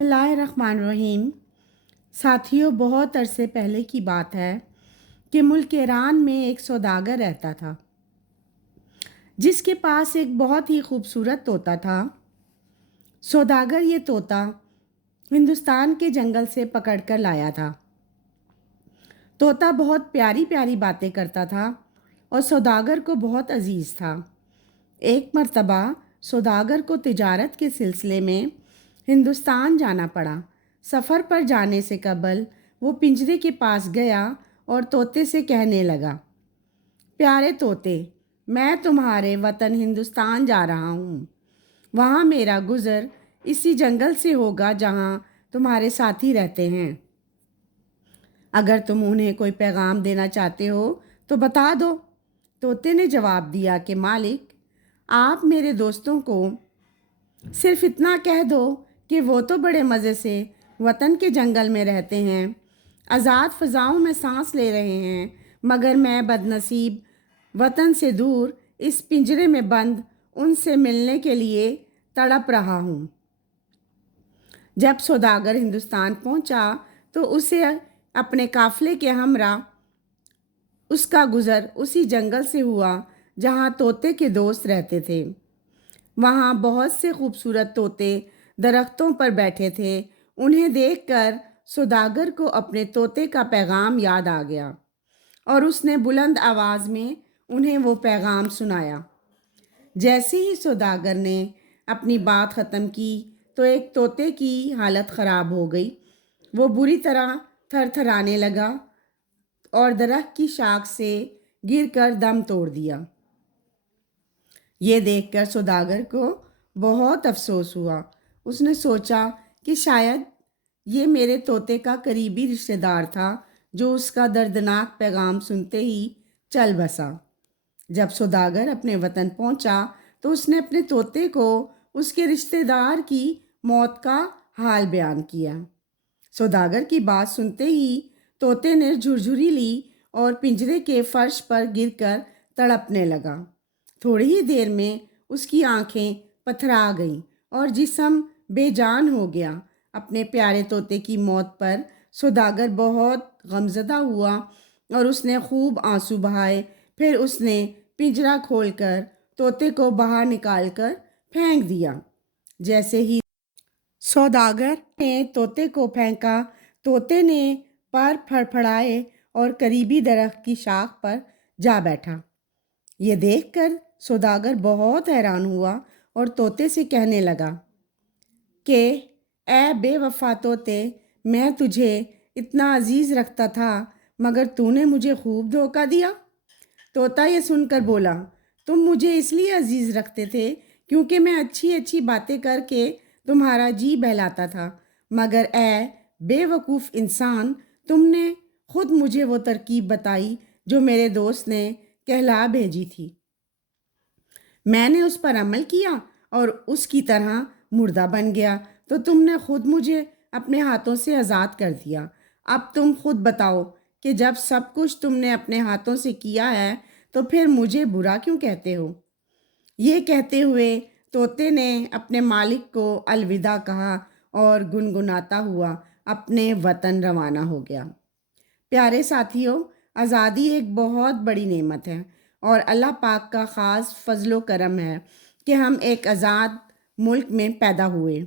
اللہ الرحمن الرحیم۔ ساتھیوں، بہت عرصے پہلے کی بات ہے کہ ملک ایران میں ایک سوداگر رہتا تھا جس کے پاس ایک بہت ہی خوبصورت طوطا تھا۔ سوداگر یہ طوطا ہندوستان کے جنگل سے پکڑ کر لایا تھا۔ طوطا بہت پیاری پیاری باتیں کرتا تھا اور سوداگر کو بہت عزیز تھا۔ ایک مرتبہ سوداگر کو تجارت کے سلسلے میں ہندوستان جانا پڑا۔ سفر پر جانے سے قبل وہ پنجرے کے پاس گیا اور طوطے سے کہنے لگا، پیارے طوطے، میں تمہارے وطن ہندوستان جا رہا ہوں۔ وہاں میرا گزر اسی جنگل سے ہوگا جہاں تمہارے ساتھی رہتے ہیں۔ اگر تم انہیں کوئی پیغام دینا چاہتے ہو تو بتا دو۔ طوطے نے جواب دیا کہ مالک، آپ میرے دوستوں کو صرف اتنا کہہ دو کہ وہ تو بڑے مزے سے وطن کے جنگل میں رہتے ہیں، آزاد فضاؤں میں سانس لے رہے ہیں، مگر میں بد نصیب وطن سے دور اس پنجرے میں بند ان سے ملنے کے لیے تڑپ رہا ہوں۔ جب سوداگر ہندوستان پہنچا تو اسے اپنے قافلے کے ہمراہ اس کا گزر اسی جنگل سے ہوا جہاں طوطے کے دوست رہتے تھے۔ وہاں بہت سے خوبصورت طوطے درختوں پر بیٹھے تھے۔ انہیں دیکھ کر سوداگر کو اپنے طوطے کا پیغام یاد آ گیا اور اس نے بلند آواز میں انہیں وہ پیغام سنایا۔ جیسے ہی سوداگر نے اپنی بات ختم کی تو ایک طوطے کی حالت خراب ہو گئی۔ وہ بری طرح تھر تھرانے لگا اور درخت کی شاخ سے گر کر دم توڑ دیا۔ یہ دیکھ کر سوداگر کو بہت افسوس ہوا۔ اس نے سوچا کہ شاید یہ میرے طوطے کا قریبی رشتہ دار تھا جو اس کا دردناک پیغام سنتے ہی چل بسا۔ جب سوداگر اپنے وطن پہنچا تو اس نے اپنے طوطے کو اس کے رشتہ دار کی موت کا حال بیان کیا۔ سوداگر کی بات سنتے ہی طوطے نے جھرجھری لی اور پنجرے کے فرش پر گر کر تڑپنے لگا۔ تھوڑی ہی دیر میں اس کی آنکھیں پتھرا گئیں اور جسم بے جان ہو گیا۔ اپنے پیارے طوطے کی موت پر سوداگر بہت غمزدہ ہوا اور اس نے خوب آنسو بہائے۔ پھر اس نے پنجرہ کھول کر طوطے کو باہر نکال کر پھینک دیا۔ جیسے ہی سوداگر نے طوطے کو پھینکا، طوطے نے پر پھڑپھڑائے اور قریبی درخت کی شاخ پر جا بیٹھا۔ یہ دیکھ کر سوداگر بہت حیران ہوا اور طوطے سے کہنے لگا کہ اے بے وفا طوطے، میں تجھے اتنا عزیز رکھتا تھا مگر تو نے مجھے خوب دھوکہ دیا۔ طوطا یہ سن کر بولا، تم مجھے اس لیے عزیز رکھتے تھے کیونکہ میں اچھی اچھی باتیں کر کے تمہارا جی بہلاتا تھا، مگر اے بے وقوف انسان، تم نے خود مجھے وہ ترکیب بتائی جو میرے دوست نے کہلا بھیجی تھی۔ میں نے اس پر عمل کیا اور اس کی طرح مردہ بن گیا تو تم نے خود مجھے اپنے ہاتھوں سے آزاد کر دیا۔ اب تم خود بتاؤ کہ جب سب کچھ تم نے اپنے ہاتھوں سے کیا ہے تو پھر مجھے برا کیوں کہتے ہو؟ یہ کہتے ہوئے طوطے نے اپنے مالک کو الوداع کہا اور گنگناتا ہوا اپنے وطن روانہ ہو گیا۔ پیارے ساتھیوں، آزادی ایک بہت بڑی نعمت ہے اور اللہ پاک کا خاص فضل و کرم ہے کہ ہم ایک آزاد ملک میں پیدا ہوئے۔